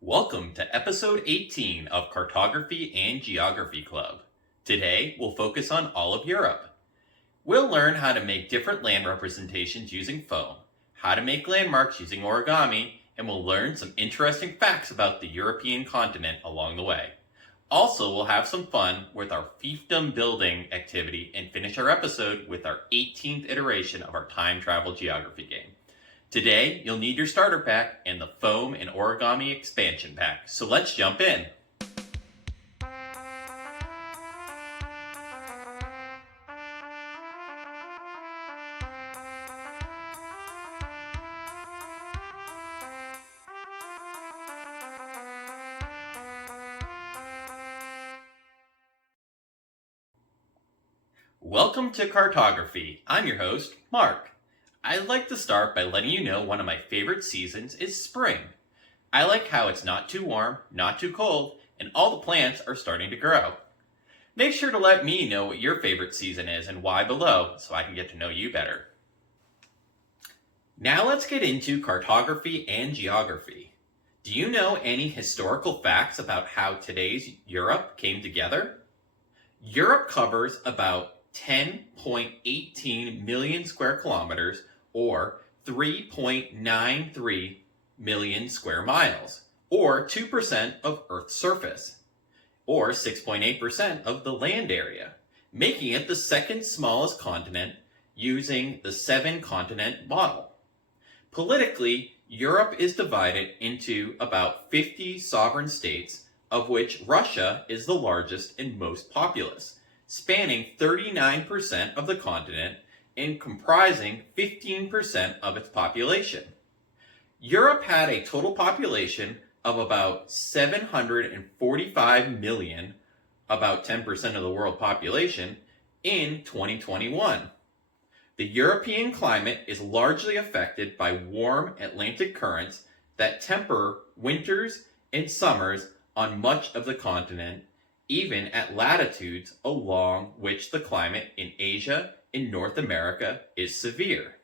Welcome to episode 18 of Cartography and Geography Club. Today, we'll focus on all of Europe. We'll learn how to make different land representations using foam, how to make landmarks using origami, and we'll learn some interesting facts about the European continent along the way. Also, we'll have some fun with our fiefdom building activity and finish our episode with our 18th iteration of our time travel geography game. Today, you'll need your starter pack and the foam and origami expansion pack. So let's jump in. Welcome to Cartography. I'm your host, Mark. I'd like to start by letting you know one of my favorite seasons is spring. I like how it's not too warm, not too cold, and all the plants are starting to grow. Make sure to let me know what your favorite season is and why below so I can get to know you better. Now let's get into cartography and geography. Do you know any historical facts about how today's Europe came together? Europe covers about 10.18 million square kilometers or 3.93 million square miles, or 2% of Earth's surface, or 6.8% of the land area, making it the second smallest continent using the 7-continent model. Politically, Europe is divided into about 50 sovereign states, of which Russia is the largest and most populous, spanning 39% of the continent and comprising 15% of its population. Europe had a total population of about 745 million, about 10% of the world population, in 2021. The European climate is largely affected by warm Atlantic currents that temper winters and summers on much of the continent, even at latitudes along which the climate in Asia and North America is severe.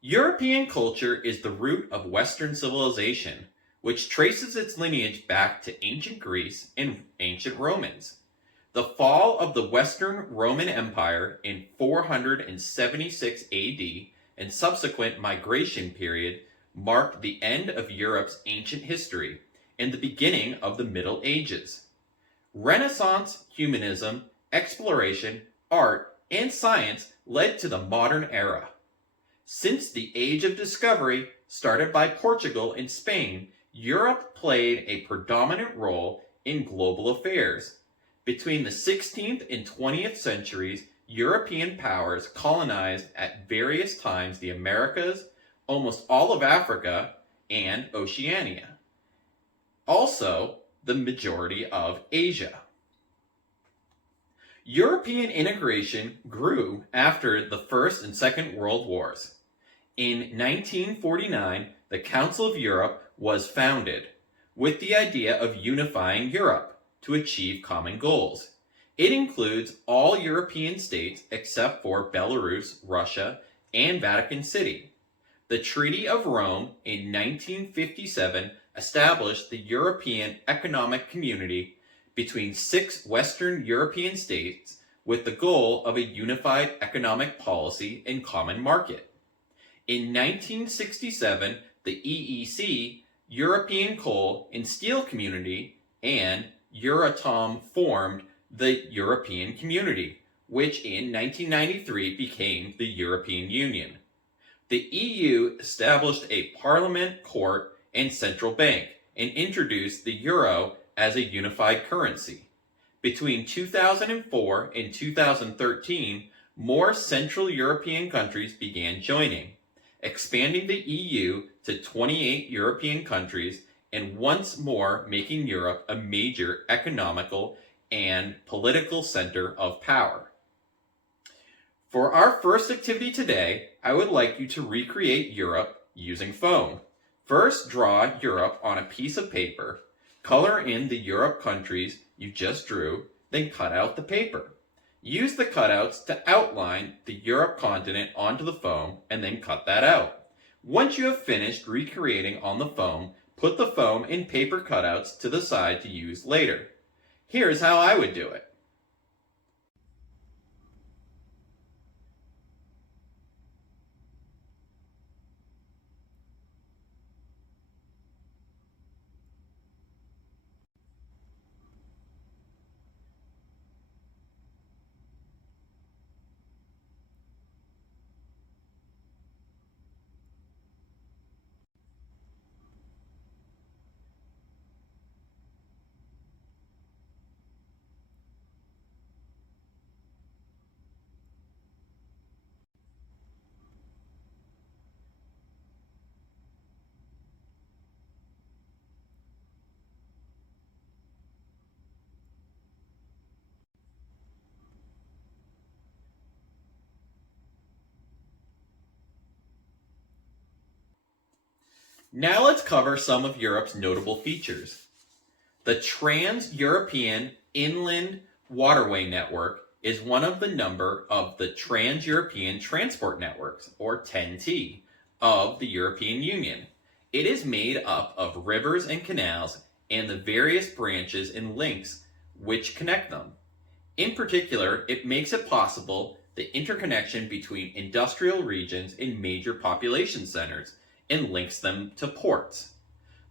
European culture is the root of Western civilization, which traces its lineage back to ancient Greece and ancient Romans. The fall of the Western Roman Empire in 476 AD and subsequent migration period marked the end of Europe's ancient history and the beginning of the Middle Ages. Renaissance, humanism, exploration, art, and science led to the modern era. Since the Age of Discovery, started by Portugal and Spain, Europe played a predominant role in global affairs. Between the 16th and 20th centuries, European powers colonized at various times the Americas, almost all of Africa, and Oceania. Also, the majority of Asia. European integration grew after the First and Second World Wars. In 1949, the Council of Europe was founded, with the idea of unifying Europe to achieve common goals. It includes all European states except for Belarus, Russia, and Vatican City. The Treaty of Rome in 1957 established the European Economic Community between 6 Western European states with the goal of a unified economic policy and common market. In 1967, the EEC, European Coal and Steel Community, and Euratom formed the European Community, which in 1993 became the European Union. The EU established a parliament, court, and central bank, and introduced the euro as a unified currency. Between 2004 and 2013, more Central European countries began joining, expanding the EU to 28 European countries and once more making Europe a major economical and political center of power. For our first activity today, I would like you to recreate Europe using foam. First, draw Europe on a piece of paper, color in the Europe countries you just drew, then cut out the paper. Use the cutouts to outline the Europe continent onto the foam and then cut that out. Once you have finished recreating on the foam, put the foam in paper cutouts to the side to use later. Here's how I would do it. Now let's cover some of Europe's notable features. The Trans-European Inland Waterway Network is one of the number of the Trans-European Transport Networks, or TEN-T, of the European Union. It is made up of rivers and canals and the various branches and links which connect them. In particular, it makes it possible the interconnection between industrial regions and major population centers and links them to ports.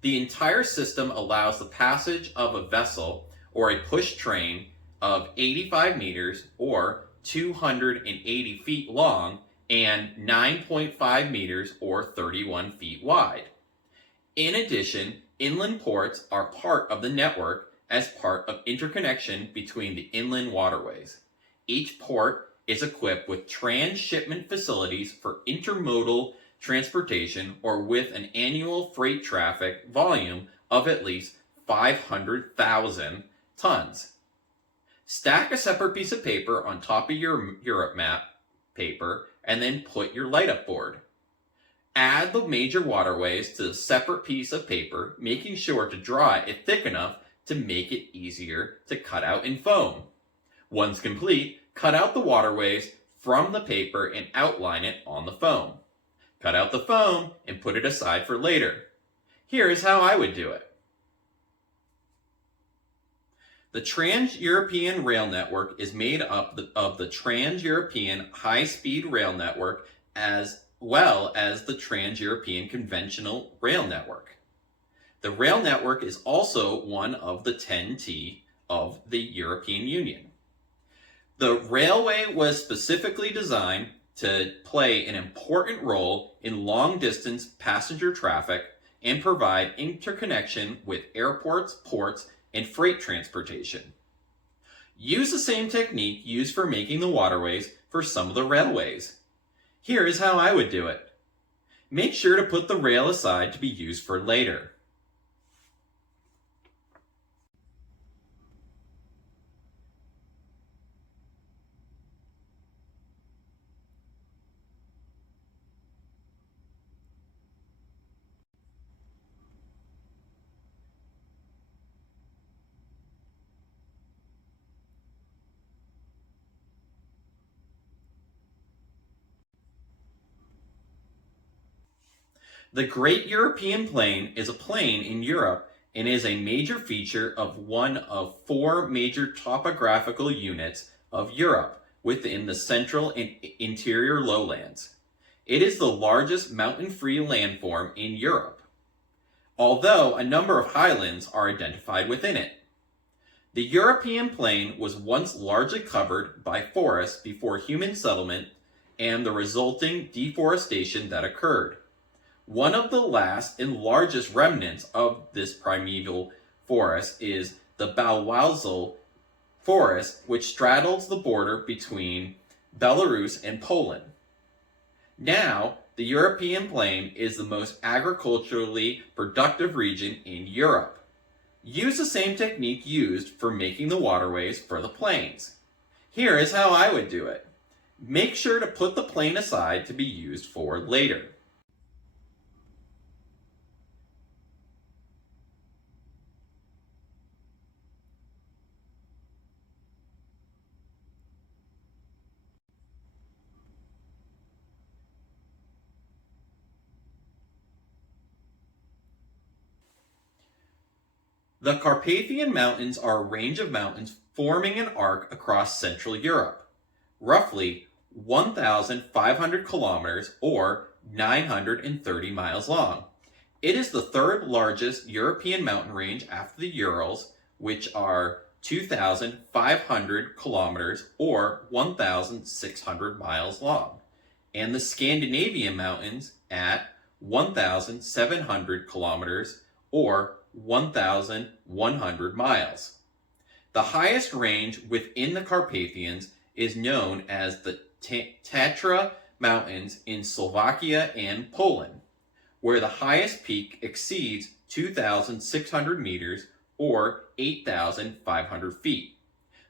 The entire system allows the passage of a vessel or a push train of 85 meters or 280 feet long and 9.5 meters or 31 feet wide. In addition, inland ports are part of the network as part of interconnection between the inland waterways. Each port is equipped with transshipment facilities for intermodal transportation or with an annual freight traffic volume of at least 500,000 tons. Stack a separate piece of paper on top of your Europe map paper and then put your light up board. Add the major waterways to the separate piece of paper, making sure to draw it thick enough to make it easier to cut out in foam. Once complete, cut out the waterways from the paper and outline it on the foam. Cut out the foam and put it aside for later. Here is how I would do it. The Trans-European Rail Network is made up of the Trans-European High-Speed Rail Network as well as the Trans-European Conventional Rail Network. The rail network is also one of the TEN-T of the European Union. The railway was specifically designed to play an important role in long-distance passenger traffic and provide interconnection with airports, ports, and freight transportation. Use the same technique used for making the waterways for some of the railways. Here is how I would do it. Make sure to put the rail aside to be used for later. The Great European Plain is a plain in Europe and is a major feature of one of four major topographical units of Europe within the central and interior lowlands. It is the largest mountain-free landform in Europe, although a number of highlands are identified within it. The European plain was once largely covered by forests before human settlement and the resulting deforestation that occurred. One of the last and largest remnants of this primeval forest is the Bałtycki forest, which straddles the border between Belarus and Poland. Now, the European plain is the most agriculturally productive region in Europe. Use the same technique used for making the waterways for the plains. Here is how I would do it. Make sure to put the plain aside to be used for later. The Carpathian Mountains are a range of mountains forming an arc across Central Europe, roughly 1,500 kilometers or 930 miles long. It is the third largest European mountain range after the Urals, which are 2,500 kilometers or 1,600 miles long, and the Scandinavian mountains at 1,700 kilometers or 1,100 miles. The highest range within the Carpathians is known as the Tatra Mountains in Slovakia and Poland, where the highest peak exceeds 2,600 meters or 8,500 feet.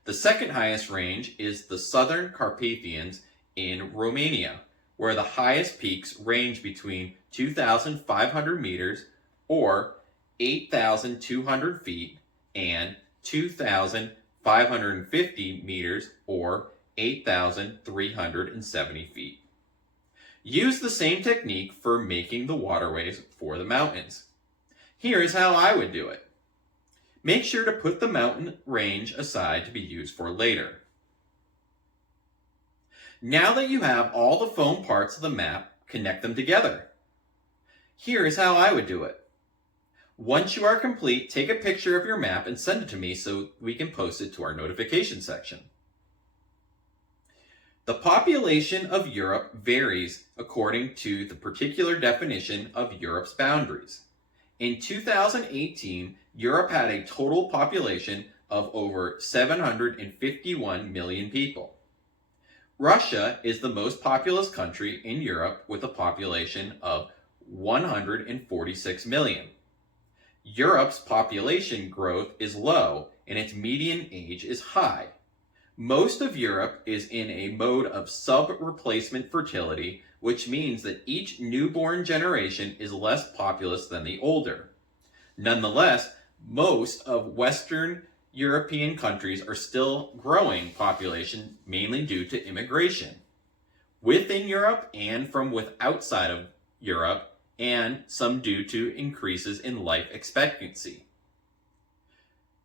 The second highest range is the Southern Carpathians in Romania, where the highest peaks range between 2,500 meters or 8,200 feet and 2,550 meters or 8,370 feet. Use the same technique for making the waterways for the mountains. Here is how I would do it. Make sure to put the mountain range aside to be used for later. Now that you have all the foam parts of the map, connect them together. Here is how I would do it. Once you are complete, take a picture of your map and send it to me so we can post it to our notification section. The population of Europe varies according to the particular definition of Europe's boundaries. In 2018, Europe had a total population of over 751 million people. Russia is the most populous country in Europe with a population of 146 million. Europe's population growth is low and its median age is high. Most of Europe is in a mode of sub-replacement fertility, which means that each newborn generation is less populous than the older. Nonetheless, most of Western European countries are still growing population, mainly due to immigration. Within Europe and from outside of Europe, and some due to increases in life expectancy.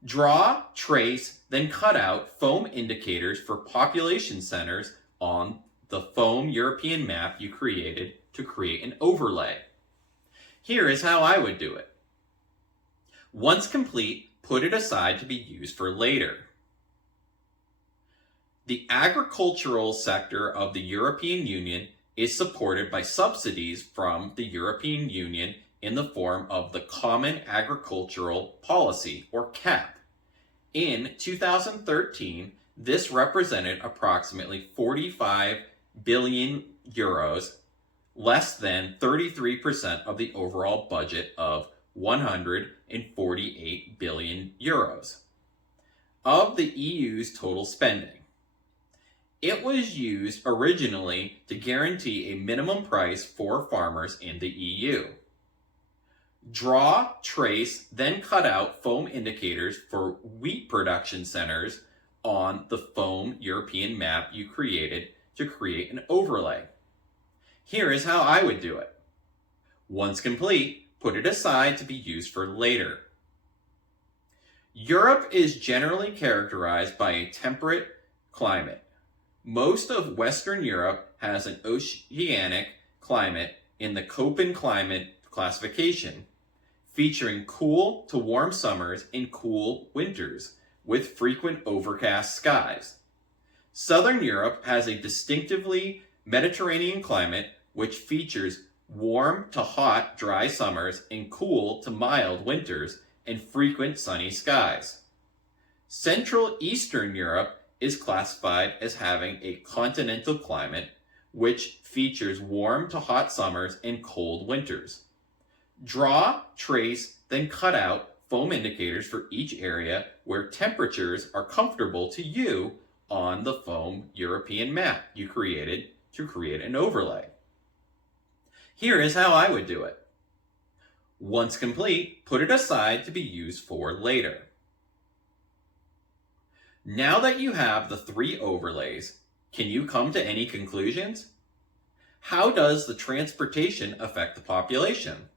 Draw, trace, then cut out foam indicators for population centers on the foam European map you created to create an overlay. Here is how I would do it. Once complete, put it aside to be used for later. The agricultural sector of the European Union is supported by subsidies from the European Union in the form of the Common Agricultural Policy, or CAP. In 2013, this represented approximately 45 billion euros, less than 33% of the overall budget of 148 billion euros of the EU's total spending. It was used originally to guarantee a minimum price for farmers in the EU. Draw, trace, then cut out foam indicators for wheat production centers on the foam European map you created to create an overlay. Here is how I would do it. Once complete, put it aside to be used for later. Europe is generally characterized by a temperate climate. Most of Western Europe has an oceanic climate in the Köppen climate classification, featuring cool to warm summers and cool winters, with frequent overcast skies. Southern Europe has a distinctively Mediterranean climate, which features warm to hot dry summers and cool to mild winters and frequent sunny skies. Central Eastern Europe is classified as having a continental climate, which features warm to hot summers and cold winters. Draw, trace, then cut out foam indicators for each area where temperatures are comfortable to you on the foam European map you created to create an overlay. Here is how I would do it. Once complete, put it aside to be used for later. Now that you have the 3 overlays, can you come to any conclusions? How does the transportation affect the population?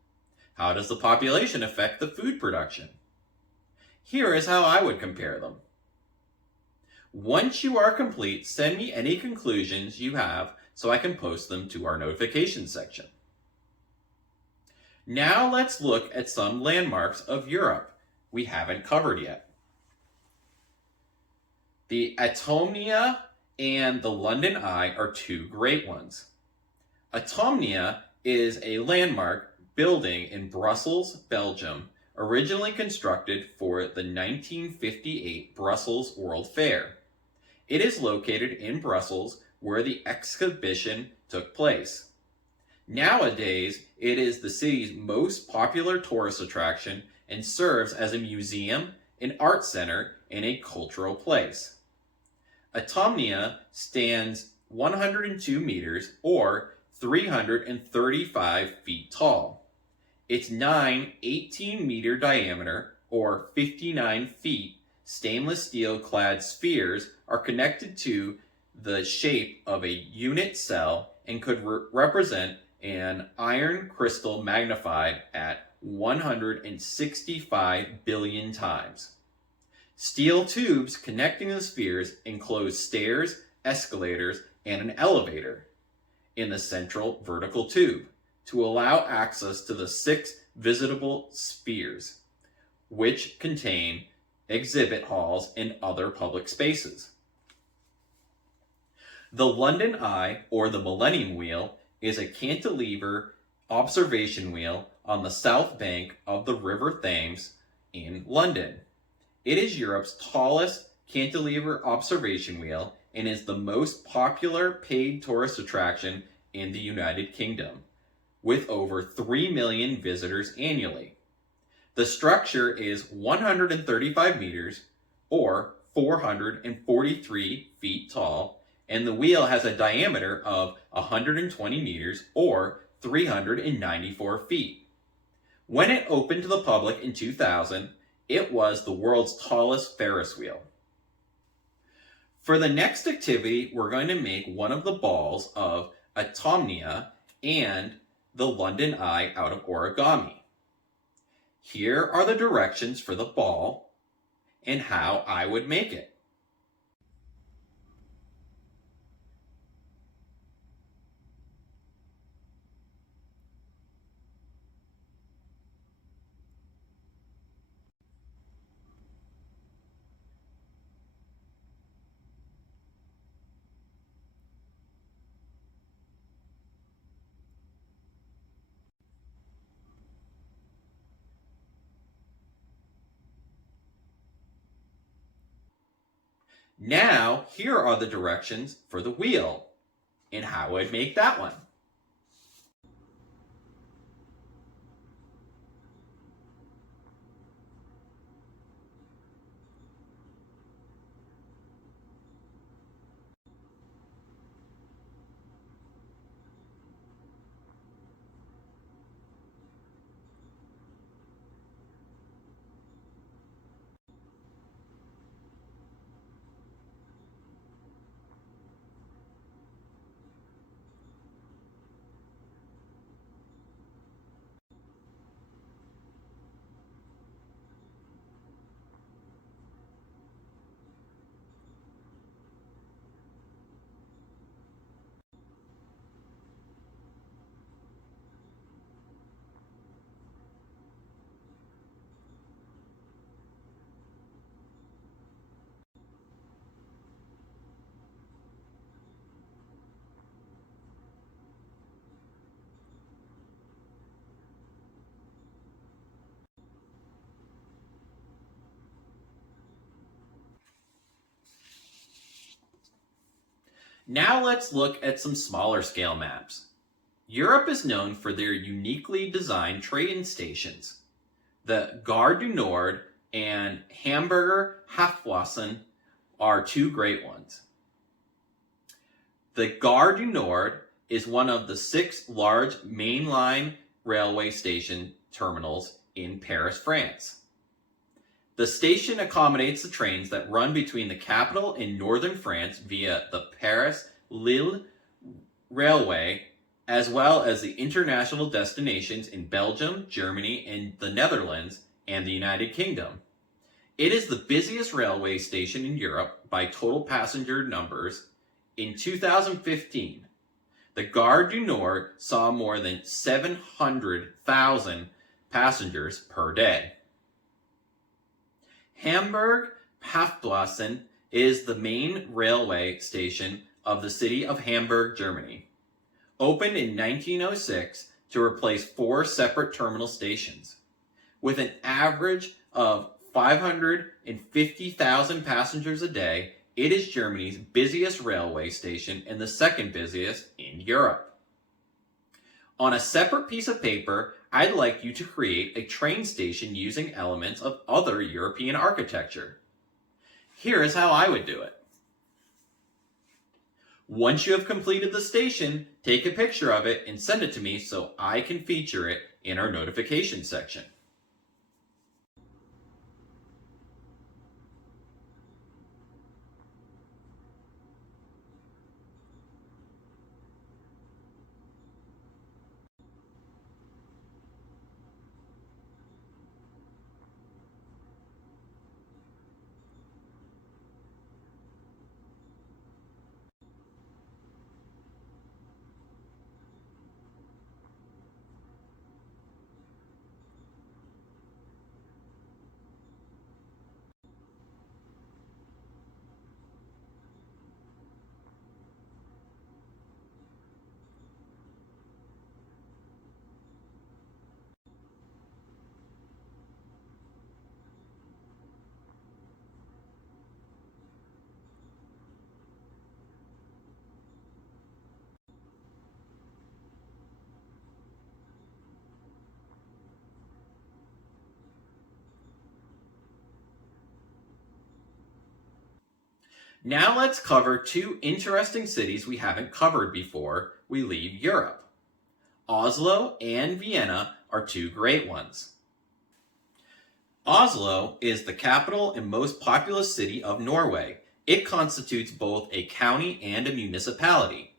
How does the population affect the food production? Here is how I would compare them. Once you are complete, send me any conclusions you have so I can post them to our notifications section. Now let's look at some landmarks of Europe we haven't covered yet. The Atomnia and the London Eye are two great ones. Atomnia is a landmark building in Brussels, Belgium, originally constructed for the 1958 Brussels World Fair. It is located in Brussels, where the exhibition took place. Nowadays, it is the city's most popular tourist attraction and serves as a museum, an art center, and a cultural place. Atomnia stands 102 meters or 335 feet tall. Its 9 18-meter diameter or 59 feet stainless steel clad spheres are connected to the shape of a unit cell and could represent an iron crystal magnified at 165 billion times. Steel tubes connecting the spheres enclose stairs, escalators, and an elevator in the central vertical tube to allow access to the 6 visitable spheres, which contain exhibit halls and other public spaces. The London Eye, or the Millennium Wheel, is a cantilever observation wheel on the south bank of the River Thames in London. It is Europe's tallest cantilever observation wheel and is the most popular paid tourist attraction in the United Kingdom, with over 3 million visitors annually. The structure is 135 meters or 443 feet tall, and the wheel has a diameter of 120 meters or 394 feet. When it opened to the public in 2000, it was the world's tallest Ferris wheel. For the next activity, we're going to make one of the balls of Atomnia and the London Eye out of origami. Here are the directions for the ball and how I would make it. Now, here are the directions for the wheel and how I'd make that one. Now let's look at some smaller scale maps. Europe is known for their uniquely designed train stations. The Gare du Nord and Hamburger Hauptstraße are two great ones. The Gare du Nord is one of the 6 large mainline railway station terminals in Paris, France. The station accommodates the trains that run between the capital and northern France via the Paris-Lille Railway, as well as the international destinations in Belgium, Germany, and the Netherlands, and the United Kingdom. It is the busiest railway station in Europe by total passenger numbers. In 2015, the Gare du Nord saw more than 700,000 passengers per day. Hamburg Hauptbahnhof is the main railway station of the city of Hamburg, Germany. Opened in 1906 to replace 4 separate terminal stations. With an average of 550,000 passengers a day, it is Germany's busiest railway station and the second busiest in Europe. On a separate piece of paper, I'd like you to create a train station using elements of other European architecture. Here is how I would do it. Once you have completed the station, take a picture of it and send it to me so I can feature it in our notification section. Now let's cover 2 interesting cities we haven't covered before we leave Europe. Oslo and Vienna are 2 great ones. Oslo is the capital and most populous city of Norway. It constitutes both a county and a municipality.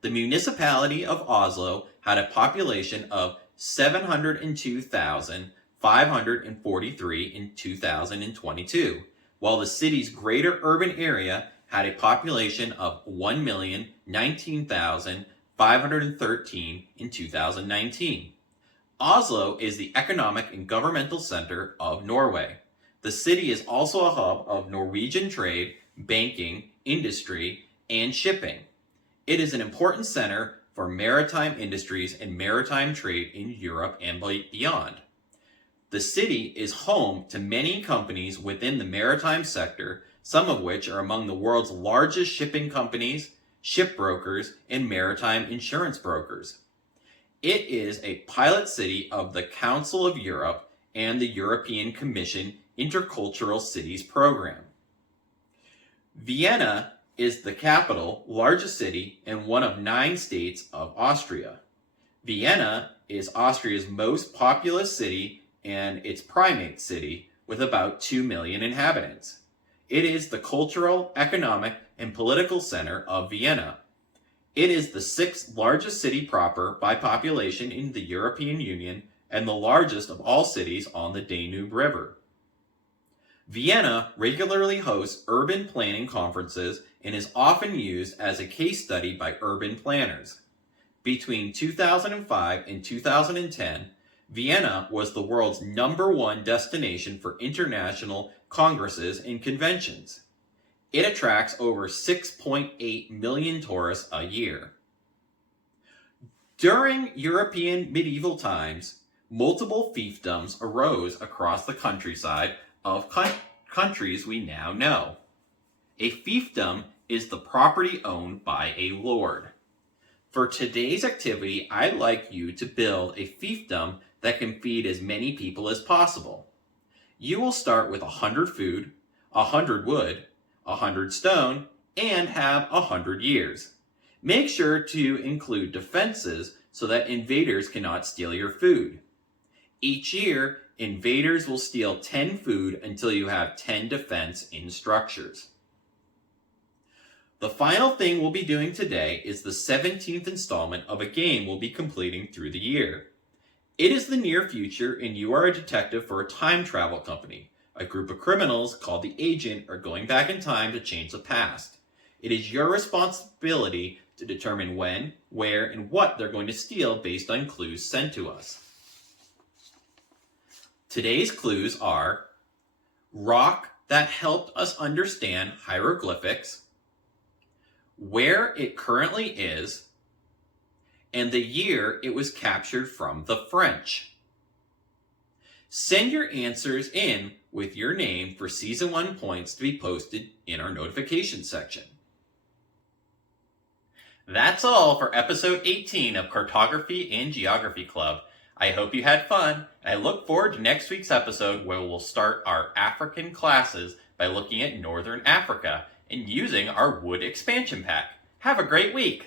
The municipality of Oslo had a population of 702,543 in 2022. While the city's greater urban area had a population of 1,019,513 in 2019. Oslo is the economic and governmental center of Norway. The city is also a hub of Norwegian trade, banking, industry, and shipping. It is an important center for maritime industries and maritime trade in Europe and beyond. The city is home to many companies within the maritime sector, some of which are among the world's largest shipping companies, shipbrokers, and maritime insurance brokers. It is a pilot city of the Council of Europe and the European Commission Intercultural Cities Program. Vienna is the capital, largest city, and one of 9 states of Austria. Vienna is Austria's most populous city and its primate city, with about 2 million inhabitants. It is the cultural, economic, and political center of Vienna. It is the 6th largest city proper by population in the European Union and the largest of all cities on the Danube River. Vienna regularly hosts urban planning conferences and is often used as a case study by urban planners. Between 2005 and 2010, Vienna was the world's #1 destination for international congresses and conventions. It attracts over 6.8 million tourists a year. During European medieval times, multiple fiefdoms arose across the countryside of countries we now know. A fiefdom is the property owned by a lord. For today's activity, I'd like you to build a fiefdom that can feed as many people as possible. You will start with 100 food, 100 wood, 100 stone, and have 100 years. Make sure to include defenses so that invaders cannot steal your food. Each year, invaders will steal 10 food until you have 10 defense in structures. The final thing we'll be doing today is the 17th installment of a game we'll be completing through the year. It is the near future and you are a detective for a time travel company. A group of criminals called the agent are going back in time to change the past. It is your responsibility to determine when, where, and what they're going to steal based on clues sent to us. Today's clues are rock that helped us understand hieroglyphics, where it currently is, and the year it was captured from the French. Send your answers in with your name for Season 1 points to be posted in our notification section. That's all for episode 18 of Cartography and Geography Club. I hope you had fun, and I look forward to next week's episode where we'll start our African classes by looking at Northern Africa and using our wood expansion pack. Have a great week!